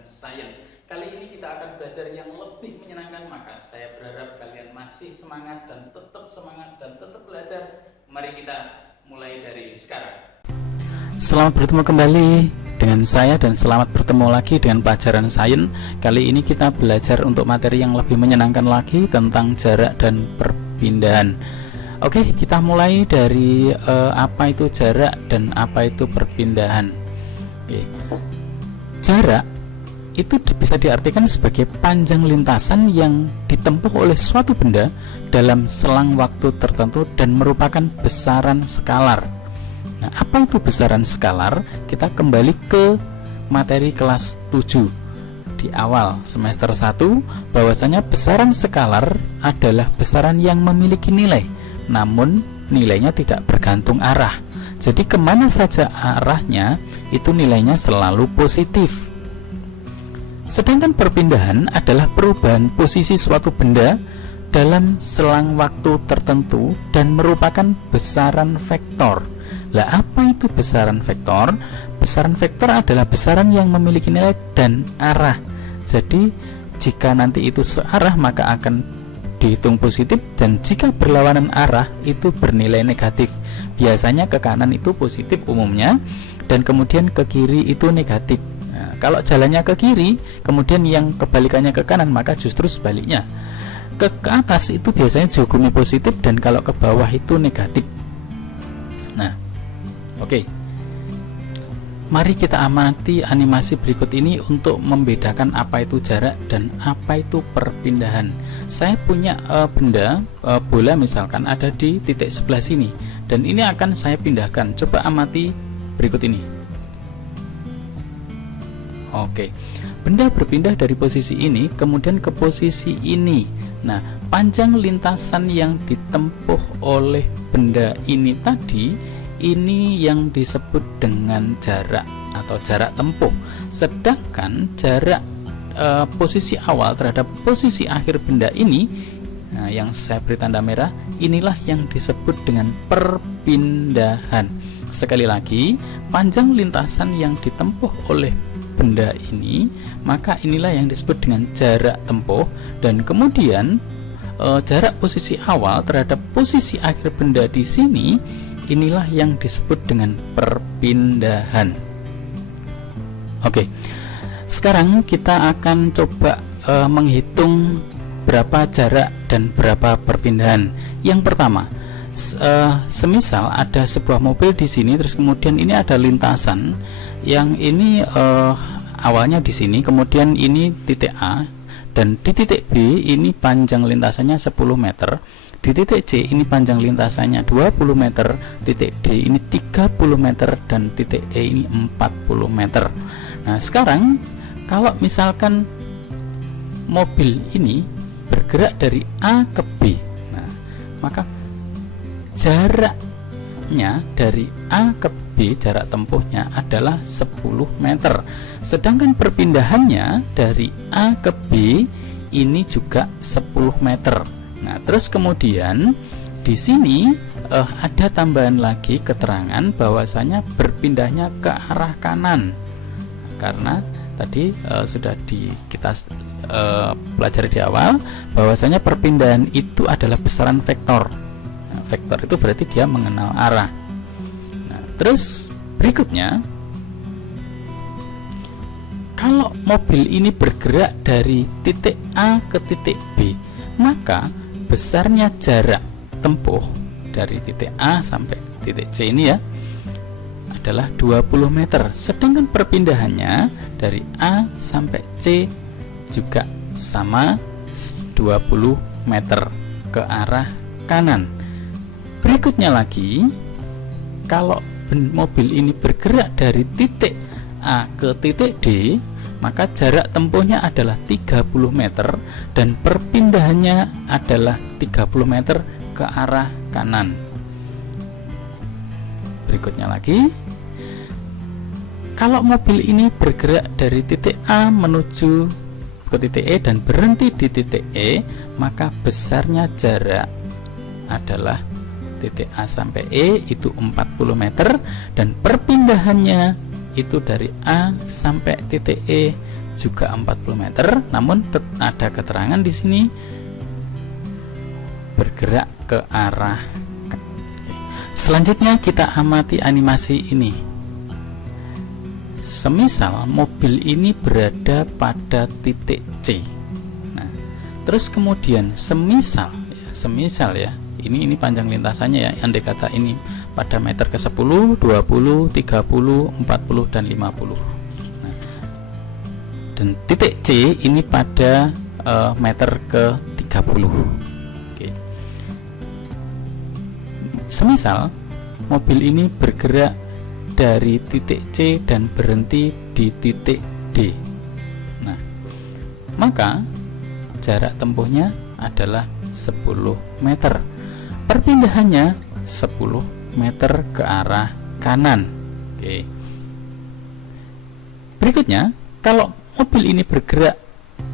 pelajaran sains. Kali ini kita akan belajar yang lebih menyenangkan, maka saya berharap kalian masih semangat dan tetap belajar. Mari kita mulai dari sekarang. Selamat bertemu kembali dengan saya dan selamat bertemu lagi dengan pelajaran sains. Kali ini kita belajar untuk materi yang lebih menyenangkan lagi tentang jarak dan perpindahan. Oke, kita mulai dari apa itu jarak dan apa itu perpindahan. Oke. Jarak itu bisa diartikan sebagai panjang lintasan yang ditempuh oleh suatu benda dalam selang waktu tertentu dan merupakan besaran skalar. Nah, apa itu besaran skalar? Kita kembali ke materi kelas 7 di awal semester 1, bahwasanya besaran skalar adalah besaran yang memiliki nilai, namun nilainya tidak bergantung arah. Jadi kemana saja arahnya, itu nilainya selalu positif. Sedangkan perpindahan adalah perubahan posisi suatu benda dalam selang waktu tertentu dan merupakan besaran vektor. Lah, apa itu besaran vektor? Besaran vektor adalah besaran yang memiliki nilai dan arah. Jadi jika nanti itu searah maka akan dihitung positif, dan jika berlawanan arah itu bernilai negatif. Biasanya ke kanan itu positif umumnya, dan kemudian ke kiri itu negatif. Nah, kalau jalannya ke kiri kemudian yang kebalikannya ke kanan, maka justru sebaliknya. Ke atas itu biasanya dihukumi positif, dan kalau ke bawah itu negatif. Nah, oke. Mari kita amati animasi berikut ini untuk membedakan apa itu jarak dan apa itu perpindahan. Saya punya benda bola misalkan ada di titik sebelah sini, dan ini akan saya pindahkan. Coba amati berikut ini. Oke, benda berpindah dari posisi ini kemudian ke posisi ini. Nah, panjang lintasan yang ditempuh oleh benda ini tadi, ini yang disebut dengan jarak atau jarak tempuh. Sedangkan jarak posisi awal terhadap posisi akhir benda ini, nah, yang saya beri tanda merah, inilah yang disebut dengan perpindahan. Sekali lagi, panjang lintasan yang ditempuh oleh benda ini, maka inilah yang disebut dengan jarak tempuh. Dan kemudian jarak posisi awal terhadap posisi akhir benda di sini, inilah yang disebut dengan perpindahan. Oke, sekarang kita akan coba menghitung berapa jarak dan berapa perpindahan. Yang pertama, semisal ada sebuah mobil di sini, terus kemudian ini ada lintasan yang ini awalnya di sini, kemudian ini titik A, dan di titik B ini panjang lintasannya 10 meter, di titik C ini panjang lintasannya 20 meter, titik D ini 30 meter, dan titik E ini 40 meter. Nah, sekarang kalau misalkan mobil ini bergerak dari A ke B, nah, maka jaraknya dari A ke B, jarak tempuhnya adalah 10 meter. Sedangkan perpindahannya dari A ke B ini juga 10 meter. Nah, terus kemudian di sini ada tambahan lagi keterangan bahwasanya berpindahnya ke arah kanan, karena tadi sudah kita pelajari di awal bahwasanya perpindahan itu adalah besaran vektor. Nah, vektor itu berarti dia mengenal arah. Nah, terus berikutnya, kalau mobil ini bergerak dari titik A ke titik B, maka besarnya jarak tempuh dari titik A sampai titik C ini ya adalah 20 meter. Sedangkan perpindahannya dari A sampai C juga sama 20 meter ke arah kanan. Berikutnya lagi, kalau mobil ini bergerak dari titik A ke titik D, maka jarak tempuhnya adalah 30 meter dan perpindahannya adalah 30 meter ke arah kanan. Berikutnya lagi, kalau mobil ini bergerak dari titik A menuju ke titik E dan berhenti di titik E, maka besarnya jarak adalah titik A sampai E itu 40 meter, dan perpindahannya itu dari A sampai titik E juga 40 meter, namun ada keterangan di sini bergerak ke arah. Selanjutnya kita amati animasi ini. Semisal mobil ini berada pada titik C. Nah, terus kemudian semisal ya, ini panjang lintasannya ya, andai kata ini pada meter ke 10, 20, 30, 40 dan 50. Nah, dan titik C ini pada meter ke 30. Oke. Semisal mobil ini bergerak dari titik C dan berhenti di titik D. Nah, maka jarak tempuhnya adalah 10 meter. Perpindahannya 10 meter ke arah kanan. Oke. Berikutnya, kalau mobil ini bergerak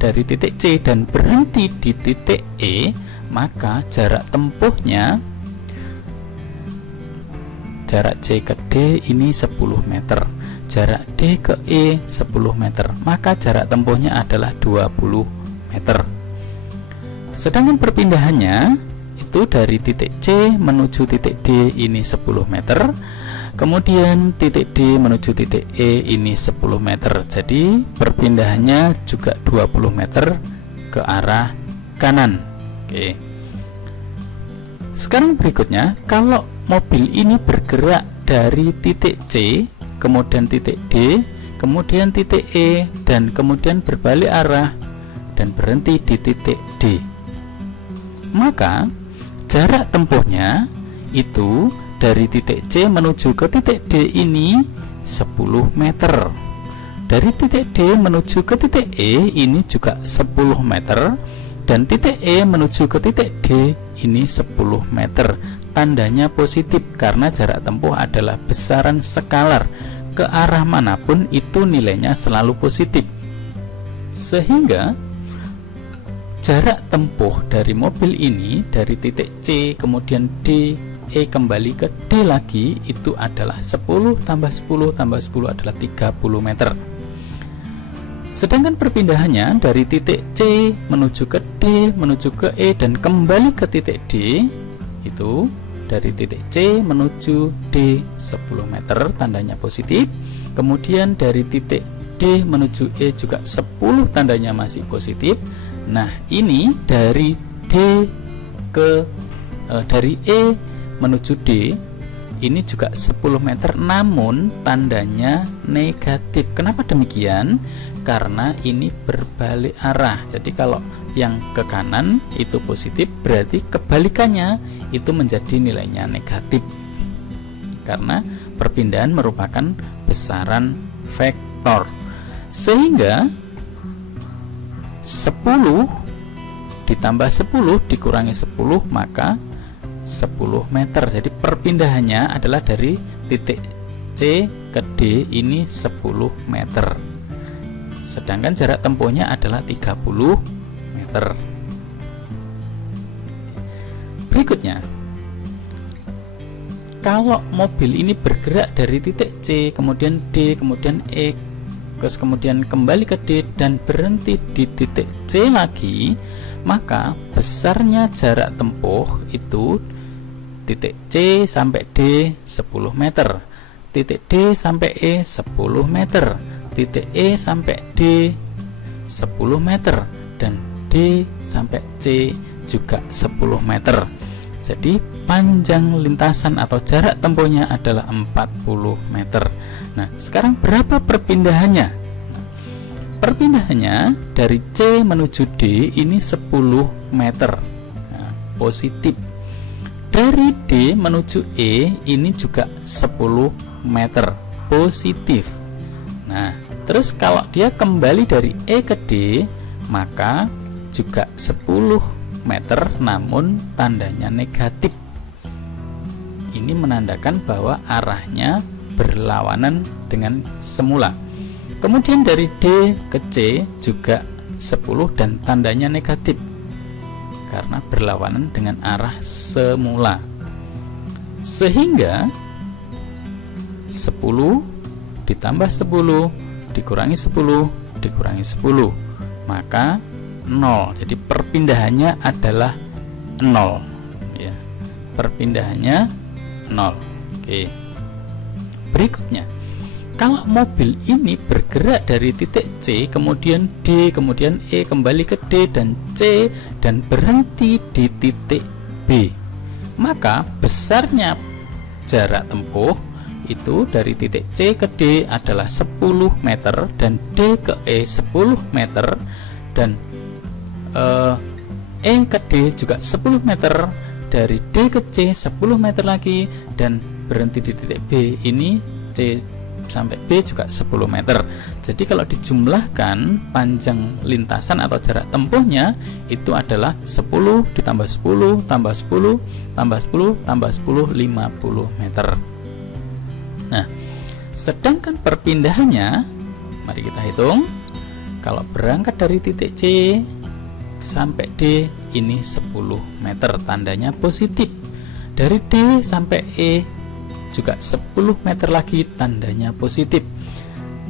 dari titik C dan berhenti di titik E, maka jarak tempuhnya, jarak C ke D ini 10 meter, jarak D ke E 10 meter, maka jarak tempuhnya adalah 20 meter. Sedangkan perpindahannya itu dari titik C menuju titik D ini 10 meter, kemudian titik D menuju titik E ini 10 meter. Jadi perpindahannya juga 20 meter ke arah kanan. Oke. Sekarang berikutnya, kalau mobil ini bergerak dari titik C, kemudian titik D, kemudian titik E, dan kemudian berbalik arah dan berhenti di titik D, maka jarak tempuhnya itu dari titik C menuju ke titik D ini 10 meter. Dari titik D menuju ke titik E ini juga 10 meter, dan titik E menuju ke titik D ini 10 meter. Tandanya positif karena jarak tempuh adalah besaran skalar. Ke arah manapun itu nilainya selalu positif. Sehingga jarak tempuh dari mobil ini dari titik C kemudian D, E kembali ke D lagi, itu adalah 10 tambah 10 tambah 10 adalah 30 meter. Sedangkan perpindahannya dari titik C menuju ke D, menuju ke E, dan kembali ke titik D, itu dari titik C menuju D 10 meter, tandanya positif. Kemudian dari titik D menuju E juga 10, tandanya masih positif. Nah, ini dari dari E menuju D ini juga 10 meter, namun tandanya negatif. Kenapa demikian? Karena ini berbalik arah. Jadi kalau yang ke kanan itu positif, berarti kebalikannya itu menjadi nilainya negatif, karena perpindahan merupakan besaran vektor. Sehingga 10 ditambah 10 dikurangi 10 maka 10 meter. Jadi perpindahannya adalah dari titik C ke D ini 10 meter. Sedangkan jarak tempuhnya adalah 30 meter. Berikutnya, kalau mobil ini bergerak dari titik C, kemudian D, kemudian E, terus kemudian kembali ke D dan berhenti di titik C lagi, maka besarnya jarak tempuh itu titik C sampai D 10 meter, titik D sampai E 10 meter, titik E sampai D 10 meter, dan D sampai C juga 10 meter. Jadi panjang lintasan atau jarak tempuhnya adalah 40 meter. Nah, sekarang berapa perpindahannya? Perpindahannya dari C menuju D ini 10 meter. Nah, positif. Dari D menuju E ini juga 10 meter, positif. Nah, terus kalau dia kembali dari E ke D, maka juga 10 meter, namun tandanya negatif. Ini menandakan bahwa arahnya berlawanan dengan semula. Kemudian dari D ke C juga 10 dan tandanya negatif karena berlawanan dengan arah semula. Sehingga 10 ditambah 10 dikurangi 10 dikurangi 10, maka 0. Jadi perpindahannya adalah 0 ya. Perpindahannya 0. Oke. Berikutnya, kalau mobil ini bergerak dari titik C, kemudian D, kemudian E, kembali ke D dan C, dan berhenti di titik B, maka besarnya jarak tempuh itu dari titik C ke D adalah 10 meter, dan D ke E 10 meter, dan E ke D juga 10 meter, dari D ke C 10 meter lagi, dan berhenti di titik B ini C sampai B juga 10 meter. Jadi kalau dijumlahkan panjang lintasan atau jarak tempuhnya itu adalah 10 ditambah 10 tambah 10 tambah 10 tambah 10, 50 meter. Nah, sedangkan perpindahannya, mari kita hitung. Kalau berangkat dari titik C sampai D ini 10 meter, tandanya positif. Dari D sampai E juga 10 meter lagi, tandanya positif.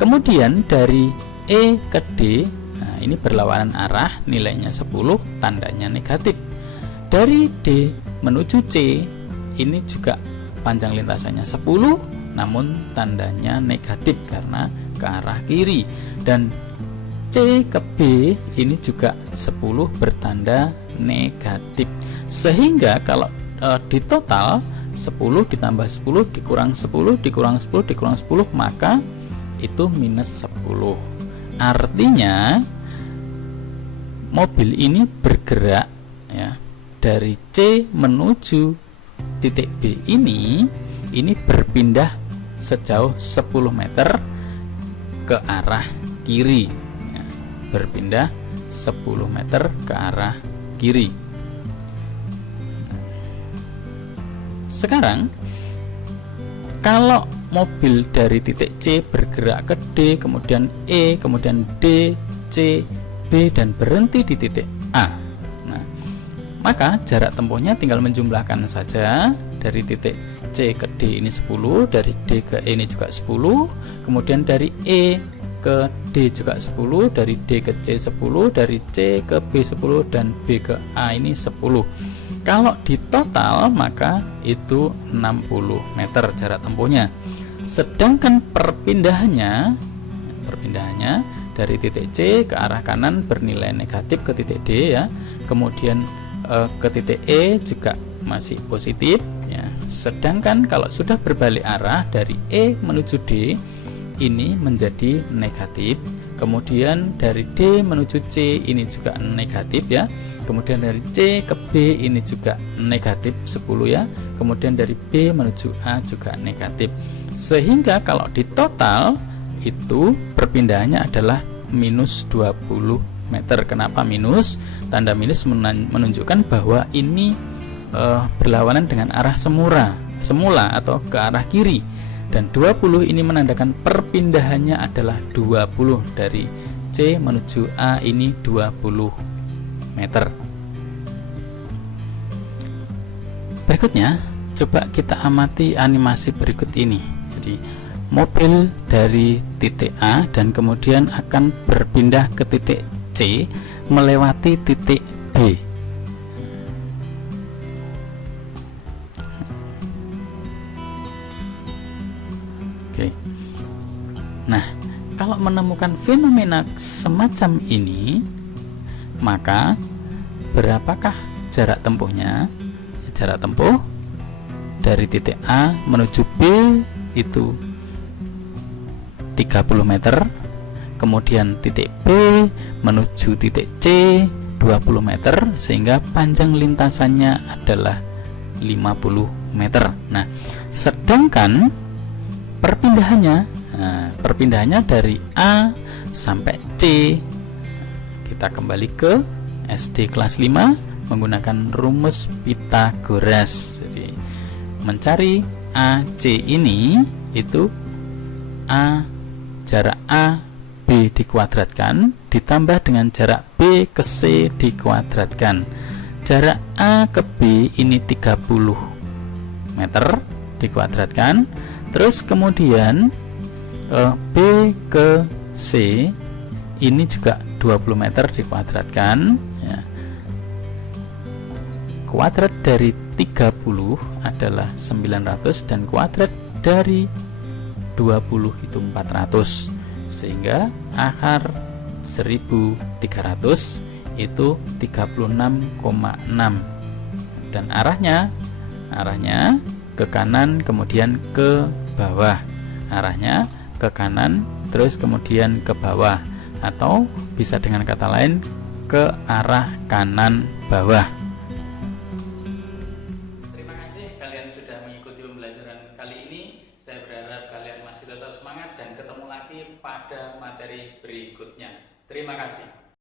Kemudian dari E ke D, nah ini berlawanan arah, nilainya 10, tandanya negatif. Dari D menuju C ini juga panjang lintasannya 10, namun tandanya negatif karena ke arah kiri. Dan C ke B ini juga 10 bertanda negatif. Sehingga kalau di total 10 ditambah 10 dikurang 10 dikurang 10 dikurang 10, maka itu minus 10. Artinya mobil ini bergerak ya, dari C menuju titik B ini berpindah sejauh 10 meter ke arah kiri ya, berpindah 10 meter ke arah kiri. Sekarang kalau mobil dari titik C bergerak ke D, kemudian E, kemudian D, C, B, dan berhenti di titik A. Nah, maka jarak tempuhnya tinggal menjumlahkan saja. Dari titik C ke D ini 10, dari D ke E ini juga 10, kemudian dari E ke D juga 10, dari D ke C 10, dari C ke B 10, dan B ke A ini 10. Kalau di total maka itu 60 meter jarak tempuhnya. Sedangkan perpindahannya dari titik C ke arah kanan bernilai negatif ke titik D ya. Kemudian ke titik E juga masih positif ya. Sedangkan kalau sudah berbalik arah dari E menuju D ini menjadi negatif. Kemudian dari D menuju C ini juga negatif ya. Kemudian dari C ke B ini juga negatif 10 ya. Kemudian dari B menuju A juga negatif. Sehingga kalau di total itu perpindahannya adalah minus 20 meter. Kenapa minus? Tanda minus menunjukkan bahwa ini berlawanan dengan arah semula atau ke arah kiri. Dan 20 ini menandakan perpindahannya adalah 20, dari C menuju A ini 20 meter. Berikutnya coba kita amati animasi berikut ini. Jadi mobil dari titik A dan kemudian akan berpindah ke titik C melewati titik B. Oke. Nah, kalau menemukan fenomena semacam ini, maka berapakah jarak tempuhnya? Jarak tempuh dari titik A menuju B itu 30 meter. Kemudian titik B menuju titik C 20 meter, sehingga panjang lintasannya adalah 50 meter. Nah, sedangkan perpindahannya dari A sampai C, kita kembali ke SD kelas 5 menggunakan rumus Pythagoras. Jadi mencari AC ini itu jarak A B dikuadratkan ditambah dengan jarak B ke C dikuadratkan. Jarak A ke B ini 30 meter dikuadratkan. Terus kemudian B ke C ini juga 20 meter dikuadratkan ya. Kuadrat dari 30 adalah 900 dan kuadrat dari 20 itu 400, sehingga akar 1300 itu 36,6, dan arahnya ke kanan kemudian ke bawah, arahnya ke kanan terus kemudian ke bawah, atau bisa dengan kata lain ke arah kanan bawah.